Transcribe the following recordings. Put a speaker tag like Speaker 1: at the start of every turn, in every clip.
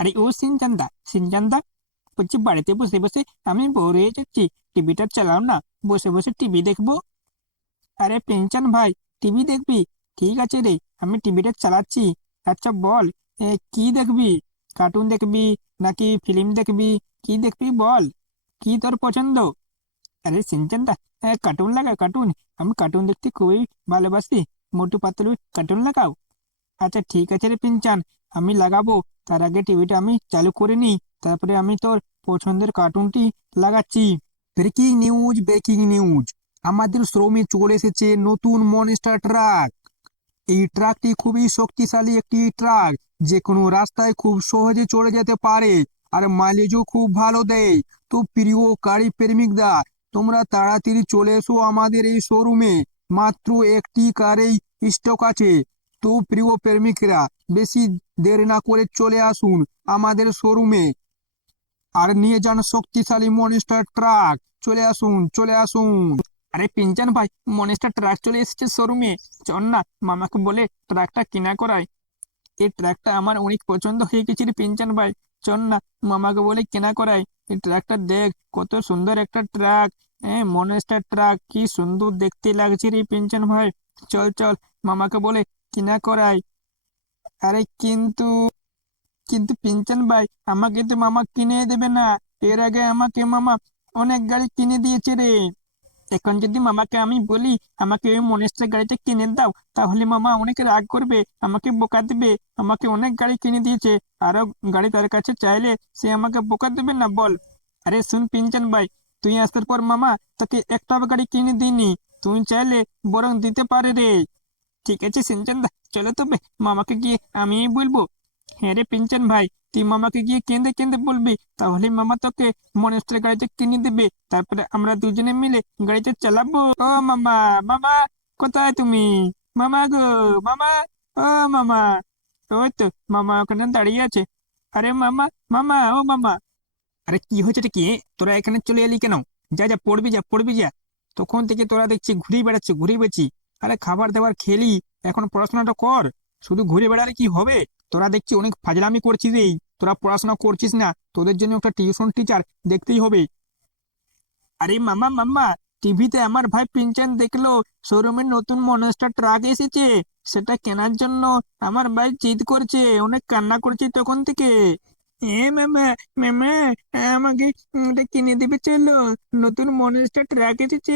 Speaker 1: আরে ও সিনচান্দা সিনচান্দা বলছি বাড়িতে বসে বসে আমি বোর হয়ে যাচ্ছি টিভিটা চালাও না বসে বসে টিভি দেখব আরে পেনচান ভাই টিভি দেখবি ঠিক আছে রে আমি টিভিটা চালাচ্ছি আচ্ছা বল কি দেখবি কার্টুন দেখবি নাকি ফিল্ম দেখবি কি দেখবি বল কি তোর পছন্দ আরে সিনচান্দা কার্টুন লাগা কার্টুন আমি কার্টুন দেখতে খুবই ভালোবাসি মোটু পাতলু কার্টুন লাগাও আচ্ছা ঠিক আছে রে পিনচান আমি লাগাবো তার আগে টিভিটা আমি চালু করে নিই। তারপরে আমি তোর পছন্দের কার্টুনটি লাগাচ্ছি। Breaking news breaking news. আমাদের শ্রমে চলে এসেছে নতুন মনস্টার ট্রাক এই ট্রাকটি খুবই শক্তিশালী একটি ট্রাক। যে কোনো রাস্তায় খুব সহজে চলে যেতে পারে আর মাইলেজও খুব ভালো দেয়। তো প্রিয় গাড়ি প্রেমিকরা, তোমরা তাড়াতাড়ি চলে এসো আমাদের এই শোরুমে। মাত্র একটি কারেই স্টক আছে। তো প্রিয় প্রেমিকরা বেশি দেরি না করে চলে আসুন আমাদের শোরুমে আর নিয়ে যান শক্তিশালী মনিস্টার ট্রাক চলে আসুন চলে আসুন। আরে পিঞ্চান ভাই মনিস্টার ট্রাক চলে এসেছে শোরুমে চল না, মামাকে বলে ট্রাকটা কেনা করায় এই ট্রাকটা আমার অনেক পছন্দ হয়ে গেছে রে পিঞ্চান ভাই। চল না, মামাকে বলে কেনা করায় এই ট্রাকটা দেখ, কত সুন্দর একটা ট্রাক হ্যাঁ মনস্টার ট্রাক কি সুন্দর দেখতে লাগছে রে পিঞ্চান ভাই। চল চল, মামাকে বলে কেনা করায় আরে কিন্তু কিন্তু পিঞ্চান ভাই, আমাকে তো মামা কিনে দেবে না। এর আগে আমাকে মামা অনেক গাড়ি কিনে দিয়েছে রে। এখন যদি মামাকে আমি বলি, আমাকে ওই মনেস্টার গাড়িটা কিনে দাও, তাহলে মামা অনেক রাগ করবে, আমাকে বোকা দেবে, আমাকে অনেক গাড়ি কিনে দিয়েছে। আরও গাড়ি তার কাছে চাইলে সে আমাকে বোকা দেবে না, বল। আরে শুন পিঞ্চান ভাই, তুই আসার পর মামা তোকে একটা গাড়ি কিনে দিইনি, তুই চাইলে বরং দিতে পারে রে। ঠিক আছে, সিনচান দা। চলো তবে মামাকে গিয়ে আমিই বলব। হ্যাঁ রে পিঞ্চান ভাই, তুই মামাকে গিয়ে কেঁদে কেঁদে বলবি, তাহলে মামা তোকে মনেস্টার গাড়িতে কিনে দেবে, তারপরে আমরা দুজনে মিলে গাড়িতে চালাবো। ও মামা মামা, কোথায় তুমি? মামা গো, মামা, ও মামা। ওই তো, মামা ওখানে দাঁড়িয়ে আছে। আরে মামা মামা, ও মামা। আরে কি হয়েছে কি? তোরা এখানে চলে এলি কেন? যা যা, পড়বি যা পড়বি যা। তখন থেকে তোরা দেখছি ঘুরে বেড়াচ্ছে ঘুরে বেড়াচ্ছি। আরে খাবার দাবার খেলি এখন পড়াশোনাটা কর। শুধু ঘুরে বেড়ালে কি হবে? তোরা দেখছি অনেক ফাজলামি করছিস এই। তোরা পড়াশোনা করছিস না। তোদের জন্য একটা টিউশন টিচার দেখতেই হবে। আরে মামা মাম্মা টিভিতে আমার ভাই পিনচান দেখল। শোরুমের নতুন মনস্টার ট্রাক এসেছে। সেটা কেনার জন্য আমার ভাই জিদ করছে। অনেক কান্না করছে তখন থেকে। মামা আমাকে এটা কিনে দিবে, চলো। নতুন মনস্টার ট্রাক এসেছে।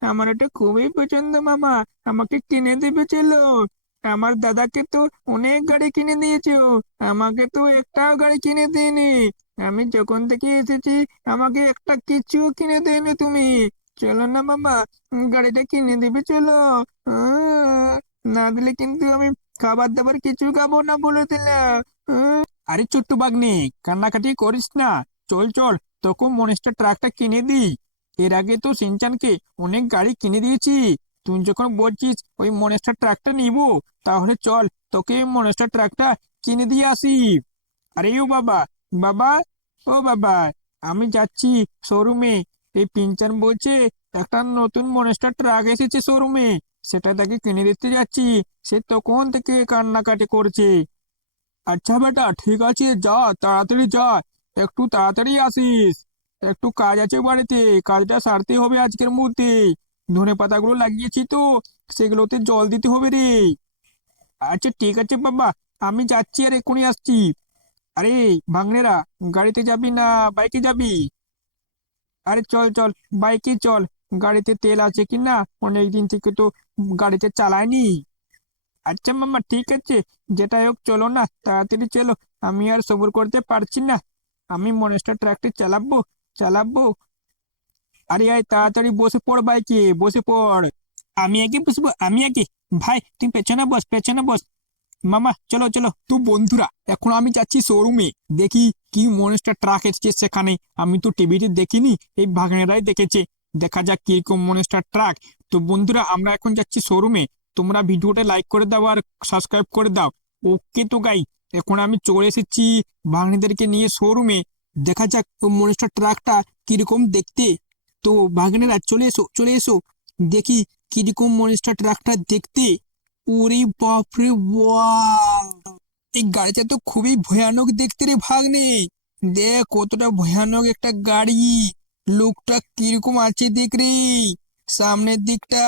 Speaker 1: আমার এটা খুবই পছন্দ, মামা। আমাকে কিনে দেবে, চলো। আমার দাদাকে তো অনেক গাড়ি কিনে দিয়েছ। আমাকে তো একটাও গাড়ি কিনে দেয়নি। আমি যখন থেকে এসেছি, আমাকে একটা কিছু কিনে দেয়নি তুমি। চলো না, মামা, গাড়িটা কিনে দিবে, চলো। না দিলে কিন্তু আমি খাবার দাবার কিছু খাব না বলে দিলাম। আরে ছোট্ট বাগনি, কান্নাকাটি করিস না। চল চল, তোকে মনেস্টার ট্রাকটা কিনে দিই। এর আগে তো সিনচানকে অনেক গাড়ি কিনে দিয়েছি। তুই যখন বলছিস ওই মনেস্টার ট্রাকটা নিবো, তাহলে চল, তোকে মনেস্টার ট্রাকটা কিনে দিয়ে আসি। আরে ও বাবা বাবা, ও বাবা, আমি যাচ্ছি শোরুমে। এই পিনচান বলছে, একটা নতুন মনেস্টার ট্রাক এসেছে শোরুমে, সেটা তাকে কিনে দিতে যাচ্ছি। সে তখন থেকে কান্নাকাটি করছে। আচ্ছা বেটা, ঠিক আছে, যা, তাড়াতাড়ি যা, একটু তাড়াতাড়ি আসিস। একটু কাজ আছে বাড়িতে, কাজটা সারতে হবে আজকের মধ্যে। ধনে পাতাগুলো লাগিয়েছি তো, সেগুলোতে জল দিতে হবে রে। আচ্ছা ঠিক আছে বাবা, আমি যাচ্ছি আর এক্ষুনি আসছি। আরে ভাঙনেরা গাড়িতে যাবি না, বাইকে যাবি? আরে, চল চল, বাইকে চল, গাড়িতে তেল আছে কি না অনেকদিন থেকে তো গাড়িতে চালায়নি আচ্ছা মামা, ঠিক আছে। যেটা হোক, চলো না, তাড়াতাড়ি চলো। আমি আর সবর করতে পারছি না। আমি মনেস্টার ট্রাকটি চালাবো চালাবো। আরে, আয়, তাড়াতাড়ি বসে পড় বাইকে বসে পড়। আমি আগে বসবো, আমি আগে। ভাই, তুমি পেছনে বস পেছনে বস। মামা, চলো চলো। তো বন্ধুরা, এখন আমি যাচ্ছি শোরুমে। দেখি কি মনস্টার ট্রাক এসেছে সেখানে। আমি তো টিভিতে দেখিনি, এই ভাগনেরাই দেখেছে। দেখা যাক কীরকম মনস্টার ট্রাক। তো বন্ধুরা, আমরা এখন যাচ্ছি শোরুমে। তোমরা ভিডিওটা লাইক করে দাও আর সাবস্ক্রাইব করে দাও। ওকে তো গাই এখন আমি চলে এসেছি ভাগ্নেদেরকে নিয়ে শোরুমে দেখা যাক মনস্টার ট্রাকটা কীরকম দেখতে। তো ভাগ্নেরা, চলে এসো চলে এসো। দেখি কীরকম মনস্টার ট্রাকটা দেখতে। ওরে বাপরে বাপ এই গাড়িটা তো খুবই ভয়ানক দেখতে রে ভাগ্নে। দেখ, কতটা ভয়ানক একটা গাড়ি। লোকটা কীরকম আছে দেখ রে। সামনের দিকটা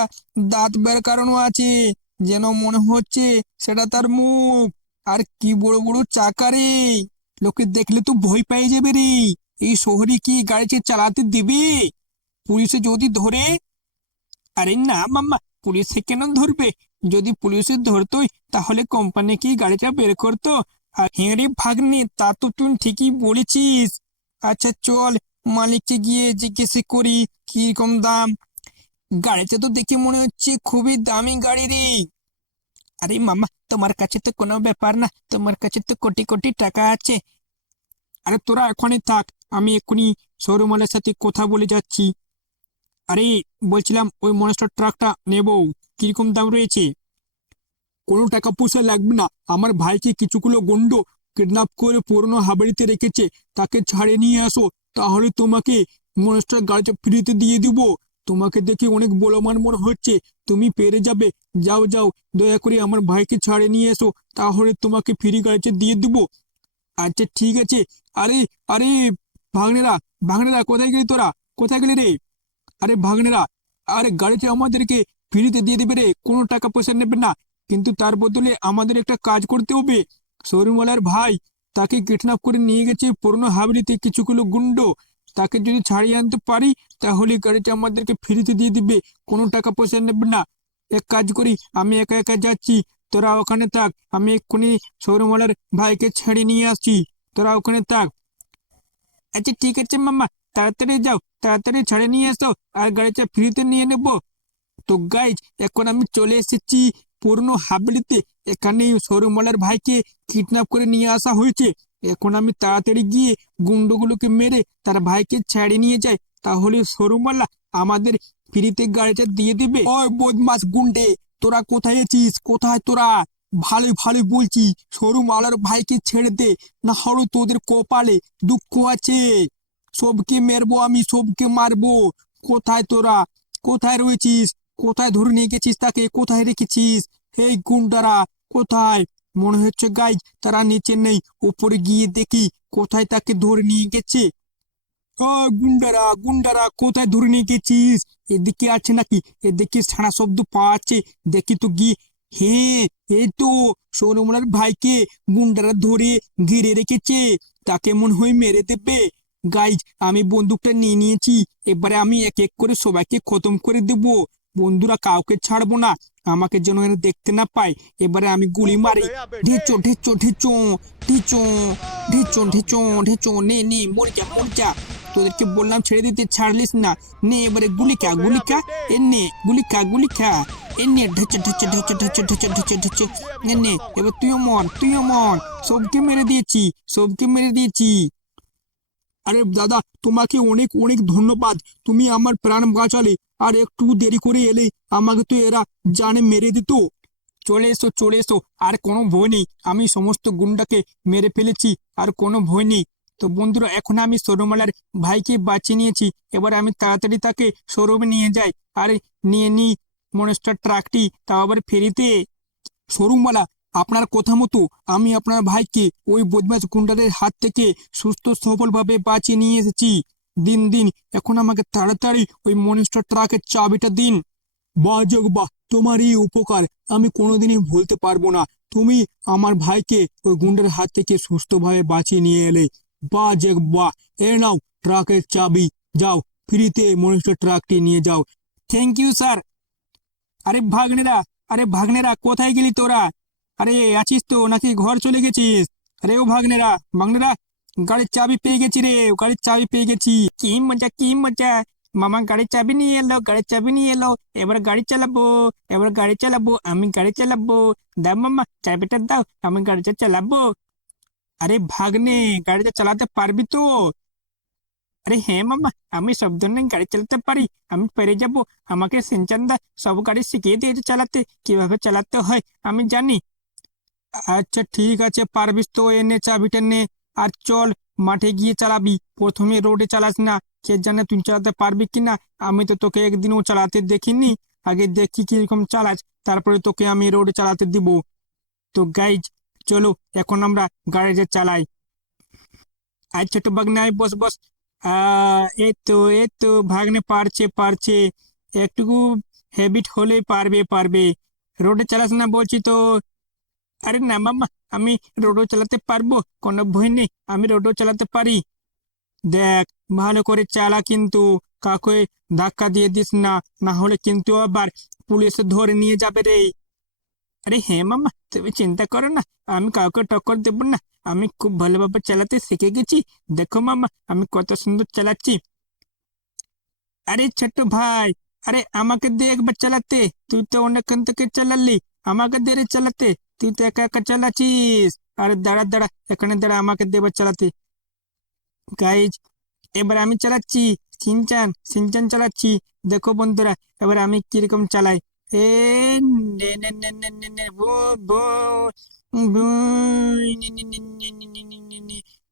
Speaker 1: দাঁত বের কারণও আছে। যেন মনে হচ্ছে সেটা তার মুখ। আর কি বড় বড় চাকা রে লোকে দেখলে তো ভয় পেয়ে যাবে রে। এই শহরে কি গাড়িটা চালাতে দিবে? পুলিশে যদি ধরে? আরে না মাম্মা, পুলিশে কেন ধরবে? যদি পুলিশে ধরতোই, তাহলে কোম্পানি কি গাড়িটা বের করতো? আর হ্যাঁ রে ভাগ্নে, তা তো তুই ঠিকই বলেছিস। আচ্ছা চল, মালিককে গিয়ে জিজ্ঞেস করি, কীরকম দাম? গাড়িটা তো দেখে মনে হচ্ছে খুবই দামি গাড়ি রে। আরে মামা, তোমার কাছে তো কোনো ব্যাপার না, তোমার কাছে তো কোটি কোটি টাকা আছে। আরে তোরা এখনই থাক, আমি এক্ষুনি শোরুমালের সাথে কথা বলে যাচ্ছি। আরে বলছিলাম ওই মনস্টার ট্রাকটা নেব, কীরকম দাম রয়েছে? কোনো টাকা পয়সা লাগবে না, আমার ভাইকে কিছুগুলো গন্ড কিডন্যাপ করে পুরনো হাবাড়িতে রেখেছে, তাকে ছাড়ে নিয়ে আসো, তাহলে তোমাকে মনস্টার গাড়িটা ফ্রিতে দিয়ে দিব। তোমাকে দেখে অনেক বলমান মনে হচ্ছে। তুমি পেরে যাবে। যাও যাও, দয়া করে আমার ভাইকে ছাড়ে নিয়ে এসো। তাহলে তোমাকে ফ্রি গাড়িতে দিয়ে দিব। আচ্ছা ঠিক আছে। আরে আরে, ভাগনেরা ভাগনেরা, কোথায় গেলি তোরা? কোথায় গেলি রে? আরে, ভাগনেরা, আরে গাড়িতে আমাদেরকে ফ্রিতে দিয়ে দেবে রে। কোনো টাকা পয়সা নেবে না। কিন্তু তার বদলে আমাদের একটা কাজ করতে হবে। শোরুমওয়ালার ভাই তাকে কিডন্যাপ করে নিয়ে গেছে পুরনো হাবড়িতে কিছুগুলো গুন্ড। তাকে যদি ছাড়িয়ে আনতে পারি, তাহলে গাড়িটা আমাদেরকে ফ্রিতে দিয়ে দিবে। কোনো টাকা পয়সা নেবে না। এক কাজ করি, আমি একা একা যাচ্ছি। তোরা ওখানে থাক, আমি এক্ষুনি শোরুমওয়ালার ভাইকে ছেড়ে নিয়ে আসছি। তোরা ওখানে থাক। আচ্ছা ঠিক আছে মাম্মা, তাড়াতাড়ি যাও, তাড়াতাড়ি ছেড়ে নিয়ে এসো, আর গাড়িটা ফ্রিতে নিয়ে নেব। তো গাইজ এখন আমি চলে এসেছি পুরনো হাবলিতে। এখানে শোরুমওয়ালার ভাইকে কিডন্যাপ করে নিয়ে আসা হয়েছে। এখন আমি তাড়াতাড়ি গিয়ে গুন্ডগুলোকে মেরে তার ভাইকে ছেড়ে নিয়ে যাই, তাহলে শোরুমওয়ালা আমাদের ফ্রিতে গাড়িটা দিয়ে দিবে। ওই বদমাস গুন্ডে, তোরা কোথায় আছিস? কোথায় তোরা? ভালোই ভালোই বলছি শোরুমওয়ালার ভাইকে ছেড়ে দে, না হলে তোদের কপালে দুঃখ আছে। সবকে মেরবো আমি, সবকে মারবো। কোথায় তোরা? কোথায় রয়েছিস? কোথায় ধরে নিয়ে গেছিস তাকে? কোথায় রেখেছিস? এই গুন্ডারা, কোথায়? মনে হচ্ছে, গাইজ, তারা নিচে নেই ওপরে গিয়ে দেখি কোথায় তাকে ধরে নিয়ে গেছে। গুন্ডারা গুন্ডারা, কোথায় ধরে নিয়ে গেছিস? এদিকে আছে নাকি? এদিকে ছাড়া শব্দ পাওয়া আছে দেখি তো গিয়ে। হে, এই তো, সৌরমলার ভাইকে গুন্ডারা ধরে ঘিরে রেখেছে, তাকে মনে হয় মেরে দেবে। গাইজ, আমি বন্দুকটা নিয়ে নিয়েছি, এবারে আমি এক এক করে সবাইকে খতম করে দেব। বন্ধুরা কাউকে ছাড়বো না আমাকে যেন এরা দেখতে না পায় এবারে আমি গুলি মারি ঢেচো ঢেচো ঢেচো ঢেচো ঢেচো ঢেচো ঢেচো নে নে মরে যা মরে যা তোদেরকে বললাম ছেড়ে দিতে ছাড়লিস না নে এবারে গুলি খা গুলি খা এ নে গুলি খা গুলি খা এ নে ঢেচো ঢেচো ঢেচো ঢেচো ঢেচো ঢেচো ঢেচো এ নে এবার তুইও মর তুইও মর সবকে মেরে দিয়েছি সবকে মেরে দিয়েছি আরে দাদা তোমাকে অনেক অনেক ধন্যবাদ তুমি আমার প্রাণ বাঁচালে আর একটু দেরি করে এলে আমাকে তো এরা জানে মেরে দিত। চলে এসো চলে এসো, আর কোনো ভয় নেই। আমি সমস্ত গুন্ডাকে মেরে ফেলেছি, আর কোনো ভয় নেই। তো বন্ধুরা, এখন আমি শোরুমওয়ালার ভাইকে বাঁচিয়ে নিয়েছি। এবার আমি তাড়াতাড়ি তাকে শোরুমে নিয়ে যাই। আর, নিয়ে নিই মনস্টার ট্রাকটি তাও আবার ফেরিতে। শোরুমওয়ালা আপনার কথা মতো আমি আপনার ভাইকে ওই বদমাশ গুন্ডাদের হাত থেকে সুস্থ সবলভাবে বাঁচিয়ে নিয়ে এসেছি। দিন দিন। এখন আমাকে তাড়াতাড়ি ওই মনস্টার ট্রাকের চাবিটা দিন। বাহ যোগ বাহ, তোমার এই উপকার। আমি কোনোদিনই ভুলতে পারব না। তুমি আমার ভাইকে ওই গুন্ডার হাত থেকে সুস্থভাবে বাঁচিয়ে নিয়ে এলে। বাহ যোগ বাহ। এ নাও ট্রাকের চাবি। যাও, ফ্রিতে মনস্টার ট্রাকটি নিয়ে যাও। Thank you, sir. আরে ভাগ্নেরা আরে ভাগ্নেরা, কোথায় গেলি তোরা? আরে, আছিস তো? নাকি ঘর চলে গেছিস? আরে ও ভাগ্নেরা ভাগ্নেরা গাড়ির চাবি পেয়ে গেছি রে, গাড়ির চাবি পেয়ে গেছি। কি মজা কি মজা। মামা গাড়ির চাবি নিয়ে এলো, গাড়ির চাবি নিয়ে এলো। এবার গাড়ি চালাবো, এবার গাড়ি চালাবো, আমি গাড়ি চালাবো। দাও মামা, চাবিটা দাও, আমি গাড়িটা চালাবো। আরে ভাগ্নে, গাড়িটা চালাতে পারবি তো? আরে হ্যাঁ মামা, আমি সব ধরনের গাড়ি চালাতে পারি, আমি পেরে যাব। আমাকে সিনচান্দা সব গাড়ি শিখিয়ে দিয়েছে চালাতে, কীভাবে চালাতে হয়, আমি জানি। আচ্ছা ঠিক আছে, পারবিস তো, এনে চাবিটা নে। আর চল, মাঠে গিয়ে চালাবি। প্রথমে রোডে চালাস না। কে জানে তুই চালাতে পারবি কিনা? আমি তো তোকে একদিনও চালাতে দেখিনি। আগে দেখি কীরকম চালাস, তারপরে তোকে আমি রোডে চালাতে দিব। তো গাইজ চলো, এখন আমরা গাড়িটা চালাই। আর ছোট ভাগ্নে, আয়, বস বস। এই তো এই তো ভাগ্নে পারছে পারছে। একটুকু হ্যাবিট হলেই পারবে পারবে। রোডে চালাস না বলছি তো। আরে না মামা, আমি রোডও চালাতে পারব, কোনো ভয় নেই, আমি রোডও চালাতে পারি। দেখ, ভালো করে চালা কিন্তু, কাউকে ধাক্কা দিয়ে দিস না না হলে কিন্তু আবার পুলিশ ধরে নিয়ে যাবে রে। আরে হ্যাঁ মামা, তুমি চিন্তা করো না, আমি কাউকে টক্কর দেবো না, আমি খুব ভালোভাবে চালাতে শিখে গেছি। দেখো মামা, আমি কত সুন্দর চালাচ্ছি। আরে ছোট্ট ভাই, আরে আমাকে দে একবার চালাতে, তুই তো অনেকক্ষণ থেকে চালালি, আমাকে দে রে চালাতে। তুই তো একা একা চালাচ্ছিস আরে দাঁড়া দাঁড়া এখানে দাঁড়া আমাকে দেবার চালাতে গাইজ এবার আমি চালাচ্ছি সিনচান সিনচান চালাচ্ছি দেখো বন্ধুরা এবার আমি কীরকম চালাই এ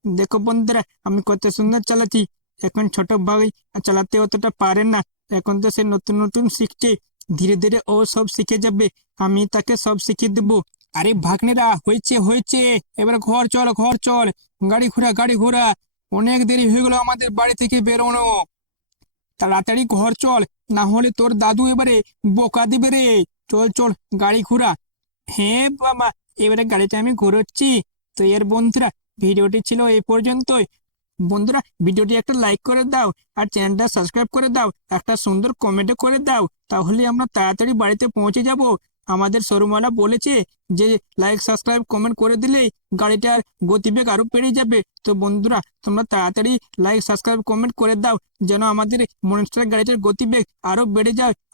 Speaker 1: দেখো বন্ধুরা আমি কত সুন্দর চালাচ্ছি এখন ছোট ভাই চালাতে অতটা পারে না এখন তো সে নতুন নতুন শিখছে ধীরে ধীরে ও সব শিখে যাবে আমি তাকে সব শিখিয়ে দেবো আরে ভাগ্নেরা, হয়েছে হয়েছে। এবার ঘর চল ঘর চল। গাড়ি ঘোড়া গাড়ি ঘোড়া অনেক দেরি হয়ে গেল আমাদের বাড়ি থেকে বেরোনো। তাড়াতাড়ি ঘর চল, না হলে তোর দাদু এবারে বোকা দিবে রে। চল চল, গাড়ি ঘোড়া হ্যাঁ বাবা, এবারে গাড়িটা আমি ঘোরাচ্ছি। তো এর বন্ধুরা, ভিডিওটি ছিল এই পর্যন্তই। বন্ধুরা, ভিডিওটি একটা লাইক করে দাও আর চ্যানেলটা সাবস্ক্রাইব করে দাও। একটা সুন্দর কমেন্টও করে দাও। তাহলে আমরা তাড়াতাড়ি বাড়িতে পৌঁছে যাব। আমাদের শোরুমওয়ালা বলেছে যে লাইক সাবস্ক্রাইব কমেন্ট করে দিলেই গাড়িটার গতিবেগ আরও বেড়ে যাবে। তো বন্ধুরা, তোমরা তাড়াতাড়ি লাইক সাবস্ক্রাইব কমেন্ট করে দাও যেন আমাদের মনস্টার গাড়িটার গতিবেগ আরও বেড়ে যায়।